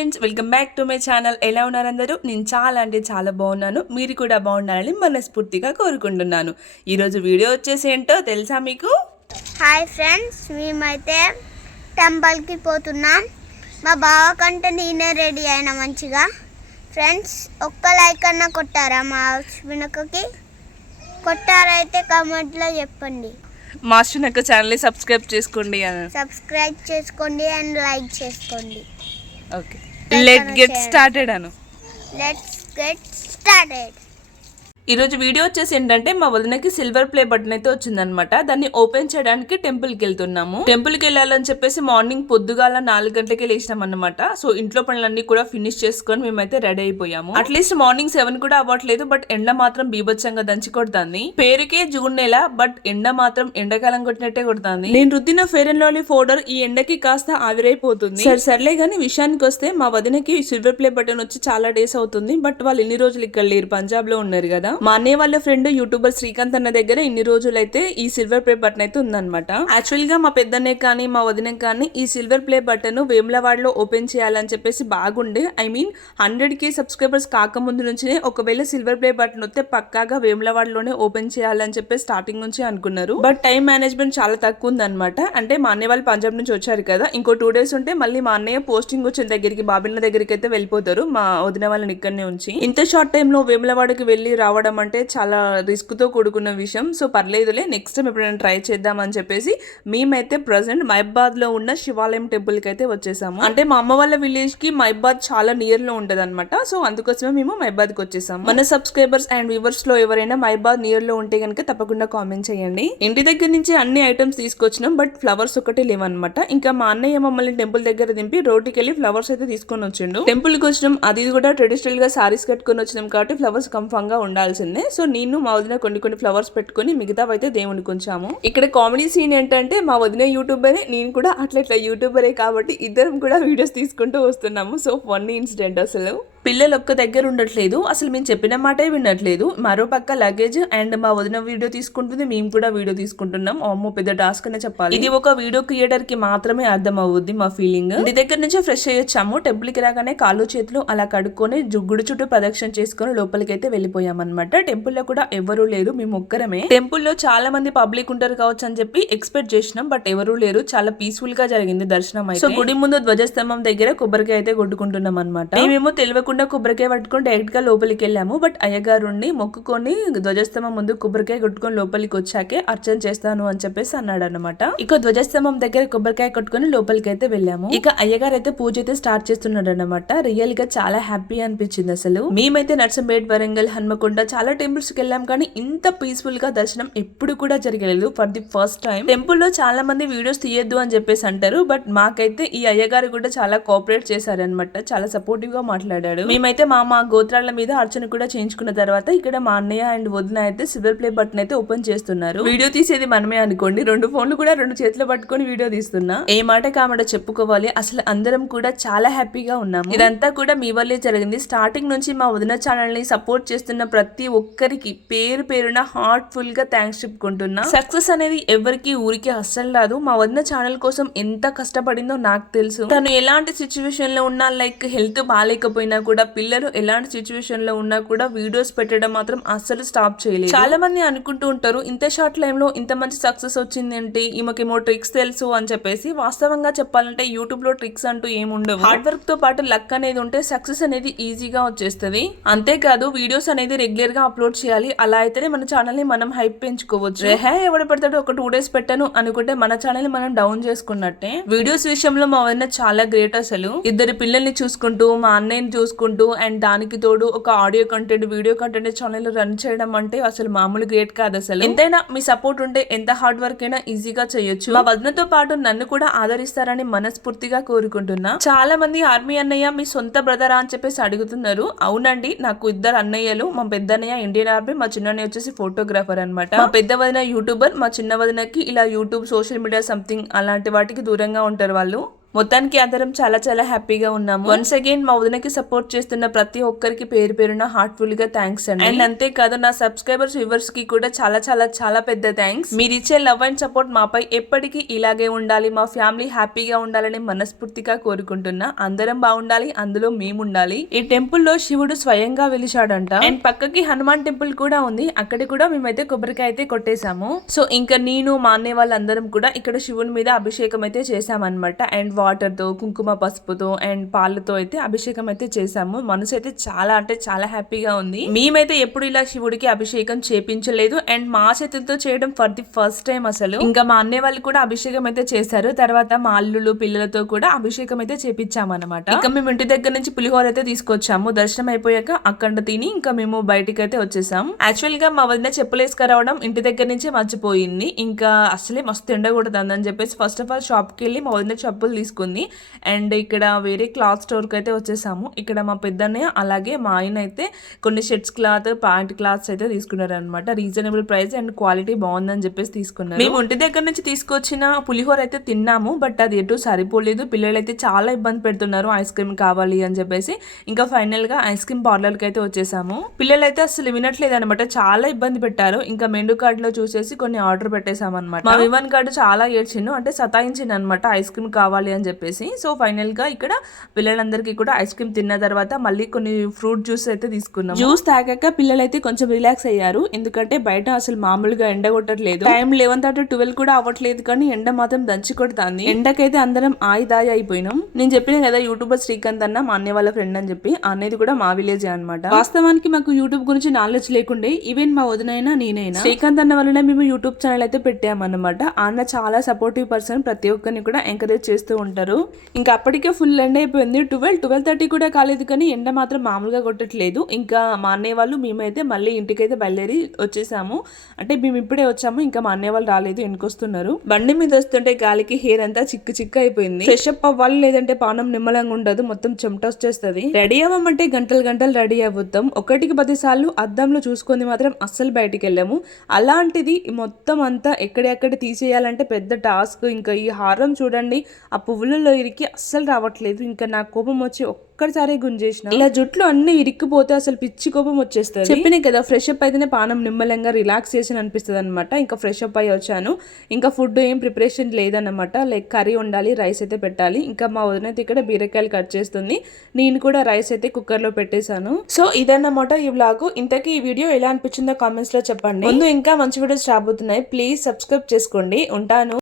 Friends welcome back to my channel. ఎలా ఉన్నారు అందరూ? నేను చాలా అంటే చాలా బాగున్నాను. మీరు కూడా బాగుండాలని మనస్ఫూర్తిగా కోరుకుంటున్నాను. ఈరోజు వీడియో వచ్చేసి ఏంటో తెలుసా మీకు? హాయ్ ఫ్రెండ్స్ మేమైతే టెంపుల్కి పోతున్నాం. మా బావ కంటే నేనే రెడీ అయినా మంచిగా. ఫ్రెండ్స్ ఒక్క లైక్ అన్న కొట్టారా మా వినకకి కొట్టారైతే కామెంట్లో చెప్పండి. మాస్టర్ నాకు ఛానల్ని సబ్స్క్రైబ్ చేసుకోండి సబ్స్క్రైబ్ చేసుకోండి అండ్ లైక్ చేసుకోండి. ఓకే లెట్ గెట్ స్టార్టెడ్ అను లెట్స్ గెట్ స్టార్టెడ్ ఈరోజు వీడియో వచ్చేసి ఏంటంటే మా వదినకి సిల్వర్ ప్లే బటన్ అయితే వచ్చిందనమాట దాన్ని ఓపెన్ చేయడానికి టెంపుల్కి వెళ్తున్నాము. టెంపుల్కి వెళ్ళాలని చెప్పేసి మార్నింగ్ పొద్దుగాల నాలుగు గంటలకి లేచినాం అనమాట సో ఇంట్లో పనులన్నీ కూడా ఫినిష్ చేసుకొని మేమైతే రెడీ అయిపోయాము. అట్లీస్ట్ మార్నింగ్ సెవెన్ కూడా అవ్వట్లేదు బట్ ఎండ మాత్రం బీభత్సంగా దంచి కొడుతుంది. పేరుకే జూన్ నెల బట్ ఎండ మాత్రం ఎండాకాలం కొట్టినట్టే కొడుతుంది. నేను రుద్దిన ఫెయిర్ అండ్ లవ్లీ పౌడర్ ఈ ఎండకి కాస్త ఆవిరైపోతుంది. సరే సర్లే కానీ విషయానికి వస్తే మా వదినకి సిల్వర్ ప్లే బటన్ వచ్చి చాలా డేస్ అవుతుంది బట్ వాళ్ళు ఇన్ని రోజులు ఇక్కడ లేరు? పంజాబ్లో ఉన్నారు కదా. మా అన్నయ్య వాళ్ళ ఫ్రెండ్ యూట్యూబర్ శ్రీకాంత్ అన్న దగ్గర ఇన్ని రోజులైతే ఈ సిల్వర్ ప్లే బటన్ అయితే ఉందన్నమాట. యాక్చువల్గా మా పెద్దనే కానీ మా వదిన కానీ ఈ సిల్వర్ ప్లే బటన్ వేములవాడలో ఓపెన్ చేయాలని చెప్పేసి బాగుండే. I mean hundred K subscribers కాకముందు నుంచినే ఒకవేళ సిల్వర్ ప్లే బటన్ వస్తే పక్కాగా వేములవాడలోనే ఓపెన్ చేయాలని చెప్పేసి స్టార్టింగ్ నుంచి అనుకున్నారు. బట్ టైం మేనేజ్మెంట్ చాలా తక్కువ ఉందన్నమాట. అంటే మా అన్నయ్య వాళ్ళు పంజాబ్ నుంచి వచ్చారు కదా ఇంకో టూ డేస్ ఉంటే మళ్ళీ మా అన్నయ్య పోస్టింగ్ వచ్చిన దగ్గరికి బాబిన్న దగ్గరికి అయితే వెళ్ళిపోతారు మా వదిన వాళ్ళని ఇక్కడనే ఉంచి. ఇంత షార్ట్ టైంలో వేములవాడకి వెళ్ళి రావడం అంటే చాలా రిస్క్తో కూడుకున్న విషయం. సో పర్లేదులే నెక్స్ట్ టైం ఎప్పుడైనా ట్రై చేద్దామని చెప్పేసి మేమైతే ప్రజెంట్ మైబాద్లో ఉన్న శివాలయం టెంపుల్కి అయితే వచ్చేసాము. అంటే మా అమ్మ వాళ్ళ విలేజ్కి మైబాద్ చాలా నియర్లో ఉంటుంది అనమాట సో అందుకోసమే మేము మైబాద్కి వచ్చేసాము. మన సబ్స్క్రైబర్స్ అండ్ వ్యూవర్స్లో ఎవరైనా మైబాద్ నియర్లో ఉంటే కనుక తప్పకుండా కామెంట్ చేయండి. ఇంటి దగ్గర నుంచి అన్ని ఐటమ్స్ తీసుకొచ్చినాం బట్ ఫ్లవర్స్ ఒకటే లేవన్నమాట. ఇంకా మా అన్నయ్య మమ్మల్ని టెంపుల్ దగ్గర దింపి రోడ్డుకి వెళ్ళి ఫ్లవర్స్ అయితే తీసుకొని వచ్చిండు. టెంపుల్కి వచ్చినాం. అది కూడా ట్రెడిషనల్గా సారీస్ కట్టుకొని వచ్చినాం కాబట్టి ఫ్లవర్స్ కంఫర్మ్గా గా ఉండాల్సిందే సో నేను మా వదిన కొన్ని కొన్ని ఫ్లవర్స్ పెట్టుకొని మిగతావి అయితే దేవునికి ఉంచాము ఇక్కడ కామెడీ సీన్ ఏంటంటే మా వదిన యూట్యూబరే నేను కూడా అట్లా ఇట్లా యూట్యూబరే కాబట్టి ఇద్దరం కూడా వీడియోస్ తీసుకుంటూ వస్తున్నాము. సో ఫన్నీ ఇన్సిడెంట్ అసలు. పిల్లలు ఒక్క దగ్గర ఉండట్లేదు. అసలు మేము చెప్పిన మాటే వినట్లేదు. మరో పక్క లగేజ్ అండ్ మా వదిన వీడియో తీసుకుంటుంది. మేము కూడా వీడియో తీసుకుంటున్నాం. అమ్మో పెద్ద టాస్క్ అనే చెప్పాలి. ఇది ఒక వీడియో క్రియేటర్కి మాత్రమే అర్థం అవుద్ది మా ఫీలింగ్ ఇంటి దగ్గర నుంచి ఫ్రెష్ అయ్యొచ్చాము. టెంపుల్కి రాగానే కాళ్ళు చేతులు అలా కడుక్కొని గుడి చుట్టూ ప్రదక్షిణ చేసుకొని లోపలికి అయితే వెళ్ళిపోయాం అనమాట టెంపుల్లో కూడా ఎవరూ లేరు. మేము ఒక్కరమే. టెంపుల్లో చాలా మంది పబ్లిక్ ఉంటారు కావచ్చు అని చెప్పి ఎక్స్పెక్ట్ చేసినాం. బట్ ఎవరూ లేరు. చాలా పీస్ఫుల్గా జరిగింది దర్శనం అయితే. సో గుడి ముందు ధ్వజస్తంభం దగ్గర కొబ్బరికాయ అయితే కొట్టుకుంటున్నాం అనమాట మేమేమో తెలియకుండా కొబ్బరికాయ పట్టుకొని డైరెక్ట్గా లోపలికి వెళ్ళాము. బట్ అయ్యగారుండి మొక్కుకొని ధ్వజస్తంభం ముందు కొబ్బరికాయ కొట్టుకొని లోపలికి వచ్చాకే అర్చన చేస్తాను అని చెప్పేసి అన్నాడు అనమాట ఇక ధ్వజస్తంభం దగ్గర కొబ్బరికాయ కొట్టుకొని లోపలికి అయితే వెళ్ళాము. ఇక అయ్యగారు అయితే పూజ అయితే స్టార్ట్ చేస్తున్నాడు అనమాట రియల్గా చాలా హ్యాపీ అనిపించింది అసలు. మేమైతే నర్సంపేట్ వరంగల్ హన్మకొండ చాలా టెంపుల్స్కి వెళ్ళాం కానీ ఇంత పీస్ఫుల్గా దర్శనం ఎప్పుడు కూడా జరగలేదు ఫర్ ది ఫస్ట్ టైం టెంపుల్లో చాలా మంది వీడియోస్ తీయొద్దు అని చెప్పేసి అంటారు. బట్ మాకైతే ఈ అయ్యగారు కూడా చాలా కోఆపరేట్ చేశారనమాట చాలా సపోర్టివ్గా మాట్లాడాడు. మేమైతే మా మా గోత్రాల మీద అర్చన కూడా చేయించుకున్న తర్వాత ఇక్కడ మా అన్నయ్య అండ్ వదిన అయితే సిల్వర్ ప్లే బటన్ అయితే ఓపెన్ చేస్తున్నారు. వీడియో తీసేది మనమే అనుకోండి. రెండు ఫోన్లు కూడా రెండు చేతులు పట్టుకొని వీడియో తీస్తున్నా. ఏ మాట కామాట చెప్పుకోవాలి. అసలు అందరం కూడా చాలా హ్యాపీగా ఉన్నాము. ఇదంతా కూడా మీ వల్లే జరిగింది. స్టార్టింగ్ నుంచి మా వదిన ఛానల్ని సపోర్ట్ చేస్తున్న ప్రతి ఒక్కరికి పేరు పేరున హార్ట్ఫుల్గా థ్యాంక్స్ చెప్పుకుంటున్నా. సక్సెస్ అనేది ఎవరికి ఊరికి అస్సలు రాదు. మా వదిన ఛానల్ కోసం ఎంత కష్టపడిందో నాకు తెలుసు. తను ఎలాంటి సిచ్యువేషన్లో ఉన్నా లైక్ హెల్త్ బాగాలేకపోయినా కూడా పిల్లలు ఎలాంటి సిచ్యువేషన్లో ఉన్నా కూడా వీడియోస్ పెట్టడం మాత్రం అస్సలు స్టాప్ చేయలేదు. చాలా మంది అనుకుంటూ ఉంటారు ఇంత షార్ట్ టైం లో ఇంత మంచి సక్సెస్ వచ్చింది అంటే ఈమెకేమో ట్రిక్స్ తెలుసు అని చెప్పేసి. వాస్తవంగా చెప్పాలంటే యూట్యూబ్లో ట్రిక్స్ అంటూ ఏమి ఉండవు. హార్డ్ వర్క్తో పాటు లక్ అనేది ఉంటే సక్సెస్ అనేది ఈజీగా వచ్చేస్తది. అంతేకాదు వీడియోస్ అనేది రెగ్యులర్గా అప్లోడ్ చేయాలి. అలా అయితేనే మన ఛానల్ని మనం హైప్ పెంచుకోవచ్చు. హే ఎవడు పెడతాడు ఒక టూ డేస్ పెట్టాను అనుకుంటే మన ఛానల్ని మనం డౌన్ చేసుకున్నట్టే. వీడియోస్ విషయంలో మా వదిన చాలా గ్రేట్ అసలు. ఇద్దరు పిల్లల్ని చూసుకుంటూ మా అన్నయ్యని చూసుకుంటూ అండ్ దానికి తోడు ఒక audio content video content channel run చేయడం అంటే అసలు మామూలు గ్రేట్ కాదు అసలు. ఎంతైనా మీ సపోర్ట్ ఉంటే ఎంత హార్డ్ వర్క్ అయినా ఈజీగా చేయొచ్చు. మా వదినతో పాటు నన్ను కూడా ఆదరిస్తారని మనస్ఫూర్తిగా కోరుకుంటున్నా. చాలా మంది ఆర్మీ అన్నయ్య మీ సొంత బ్రదరా అని చెప్పేసి అడుగుతున్నారు. అవునండి నాకు ఇద్దరు అన్నయ్యలు మా పెద్దన్నయ్య ఇండియన్ ఆర్మీ మా చిన్నయ్య వచ్చేసి ఫోటోగ్రాఫర్ అనమాట మా పెద్ద వదిన యూట్యూబర్ మా చిన్న వదినకి ఇలా యూట్యూబ్ సోషల్ మీడియా సంథింగ్ అలాంటి వాటికి దూరంగా ఉంటారు వాళ్ళు. మొత్తానికి అందరం చాలా చాలా హ్యాపీగా ఉన్నాము. వన్స్ అగైన్ మా వదినకి సపోర్ట్ చేస్తున్న ప్రతి ఒక్కరికి పేరు పేరున హార్ట్ఫుల్గా థ్యాంక్స్ అండి. అండ్ అంతేకాదు నా సబ్స్క్రైబర్స్ వ్యూవర్స్కి కూడా చాలా చాలా చాలా పెద్ద థ్యాంక్స్ మీరు ఇచ్చే లవ్ అండ్ సపోర్ట్ మాపై ఎప్పటికీ ఇలాగే ఉండాలి మా ఫ్యామిలీ హ్యాపీగా ఉండాలని మనస్ఫూర్తిగా కోరుకుంటున్నా. అందరం బాగుండాలి అందులో మేము ఉండాలి ఈ టెంపుల్లో శివుడు స్వయంగా వెలిశాడంట. అండ్ పక్కకి హనుమాన్ టెంపుల్ కూడా ఉంది. అక్కడ కూడా మేమైతే కొబ్బరికాయ అయితే కొట్టేశాము. సో ఇంకా నేను మా అన్నయ్య వాళ్ళందరం కూడా ఇక్కడ శివుని మీద అభిషేకం అయితే చేశామన్నమాట. అండ్ వాటర్తో కుంకుమ పసుపుతో అండ్ పాలతో అయితే అభిషేకం అయితే చేశాము. మనసు అయితే చాలా అంటే చాలా హ్యాపీగా ఉంది. మేమైతే ఎప్పుడు ఇలా శివుడికి అభిషేకం చేపించలేదు. అండ్ మా చేతులతో చేయడం ఫర్ ది ఫస్ట్ టైం అసలు. ఇంకా మా అన్నయ్య వాళ్ళు కూడా అభిషేకం అయితే చేశారు. తర్వాత మా అల్లులు పిల్లలతో కూడా అభిషేకం అయితే చేపించామన్నమాట. ఇంకా మేము ఇంటి దగ్గర నుంచి పులిహోర అయితే తీసుకొచ్చాము. దర్శనం అయిపోయాక అక్కడ తిని ఇంకా మేము బయటికి అయితే వచ్చేసాం. యాక్చువల్గా మా వదిన చెప్పులు వేసుకురావడం ఇంటి దగ్గర నుంచే మర్చిపోయింది. ఇంకా అసలే మస్తు ఎండ కొడుతుంది అని చెప్పేసి ఫస్ట్ ఆఫ్ ఆల్ షాప్కి వెళ్ళి మా వదిన చెప్పులు తీసుకుంది. అండ్ ఇక్కడ వేరే క్లాత్ స్టోర్కి అయితే వచ్చేసాము. ఇక్కడ మా పెద్దన్నయ్య అలాగే మా ఆయన అయితే కొన్ని షర్ట్స్ క్లాత్ ప్యాంట్ క్లాత్స్ అయితే తీసుకున్నారు అనమాట రీజనబుల్ ప్రైస్ అండ్ క్వాలిటీ బాగుందని చెప్పేసి తీసుకున్నారు. మేము ఒంటి దగ్గర నుంచి తీసుకొచ్చిన పులిహోర అయితే తిన్నాము బట్ అది ఎటు సరిపోలేదు. పిల్లలు అయితే చాలా ఇబ్బంది పెడుతున్నారు ఐస్ క్రీమ్ కావాలి అని చెప్పేసి. ఇంకా ఫైనల్గా ఐస్ క్రీమ్ పార్లర్కి అయితే వచ్చేసాము. పిల్లలు అయితే అసలు వినట్లేదు అనమాట చాలా ఇబ్బంది పెట్టారు. ఇంకా మెండు కార్డ్లో చూసేసి కొన్ని ఆర్డర్ పెట్టేశామన్నమాట. మా వివన్ కార్డు చాలా ఏడ్చిండు అంటే సతాయించింది అనమాట ఐస్ క్రీమ్ కావాలి అని చెప్పేసి. సో ఫైనల్గా ఇక్కడ పిల్లలందరికీ కూడా ఐస్ క్రీమ్ తిన్న తర్వాత మళ్ళీ కొన్ని ఫ్రూట్ జ్యూస్ అయితే తీసుకున్నాం జ్యూస్ తాగాక పిల్లలైతే కొంచెం రిలాక్స్ అయ్యారు. ఎందుకంటే బయట అసలు మామూలుగా ఎండ కొట్టట్లేదు. టైం లెవెన్ థర్టీ ట్వెల్వ్ కూడా అవ్వట్లేదు కానీ ఎండ మాత్రం దంచి కొడుతుంది. ఎండకైతే అందరం ఆయిదాయి అయిపోయినాం. నేను చెప్పిన కదా యూట్యూబర్ శ్రీకాంత్ అన్న మా అన్నయ్య వాళ్ళ ఫ్రెండ్ అని చెప్పి. అనేది కూడా మా విలేజ్ అనమాట వాస్తవానికి మాకు యూట్యూబ్ గురించి నాలెడ్జ్ లేకుండే. ఈవెన్ మా వదినైనా నేనైనా శ్రీకాంత్ అన్న వల్లనే మేము యూట్యూబ్ ఛానల్ అయితే పెట్టామన్నమాట. అన్న చాలా సపోర్టివ్ పర్సన్. ప్రతి ఒక్కరిని కూడా ఎంకరేజ్ చేస్తూ ఉంటారు. ఇంకా అప్పటికే ఫుల్ ఎండ అయిపోయింది. ట్వెల్వ్ ట్వెల్వ్ థర్టీ కూడా కాలేదు కానీ ఎండ మాత్రం మామూలుగా కొట్టట్లేదు. ఇంకా మా అన్నయ్య వాళ్ళు మేమైతే మళ్ళీ ఇంటికైతే బయలుదేరి వచ్చేసాము. అంటే మేము ఇప్పుడే వచ్చాము ఇంకా మా అన్నయ్య వాళ్ళు రాలేదు ఎనుకొస్తున్నారు బండి మీద వస్తుంటే గాలికి హెయిర్ అంతా చిక్కు చిక్కు అయిపోయింది. ఫ్రెష్ అప్ అవ్వాలి లేదంటే పానం నిమ్మలంగా ఉండదు మొత్తం చెమట వచ్చేస్తుంది. రెడీ అవ్వమంటే గంటలు గంటలు రెడీ అవుతాం ఒకటికి పది సార్లు అద్దంలో చూసుకొని మాత్రం అస్సలు బయటికి వెళ్ళాము. అలాంటిది మొత్తం అంతా ఎక్కడెక్కడ తీసేయాలంటే పెద్ద టాస్క్ ఇంకా ఈ హారం చూడండి ఆ పువ్వులలో ఇరికి అస్సలు రావట్లేదు. ఇంకా నా కోపం వచ్చి ఒక్కసారి గుంజేసిన. ఇలా జుట్లు అన్ని ఇరిక్కిపోతే అసలు పిచ్చి కోపం వచ్చేస్తుంది. చెప్పిన కదా ఫ్రెష్ అప్ అయితేనే పానం నిమ్మలంగా రిలాక్సేషన్ అనిపిస్తుంది అనమాట ఇంకా ఫ్రెష్ అప్ అయ్యి వచ్చాను. ఇంకా ఫుడ్ ఏం ప్రిపరేషన్ లేదన్నమాట. లైక్ కర్రీ ఉండాలి రైస్ అయితే పెట్టాలి. ఇంకా మా వదిన అయితే ఇక్కడ బీరకాయలు కట్ చేస్తుంది. నేను కూడా రైస్ అయితే కుక్కర్లో పెట్టేశాను. సో ఇదన్నమాట ఈ వ్లాగ్ ఇంతకీ ఈ వీడియో ఎలా అనిపించిందో కామెంట్స్లో చెప్పండి. ముందు ఇంకా మంచి వీడియోస్ రాబోతున్నాయి. ప్లీజ్ సబ్స్క్రైబ్ చేసుకోండి. ఉంటాను.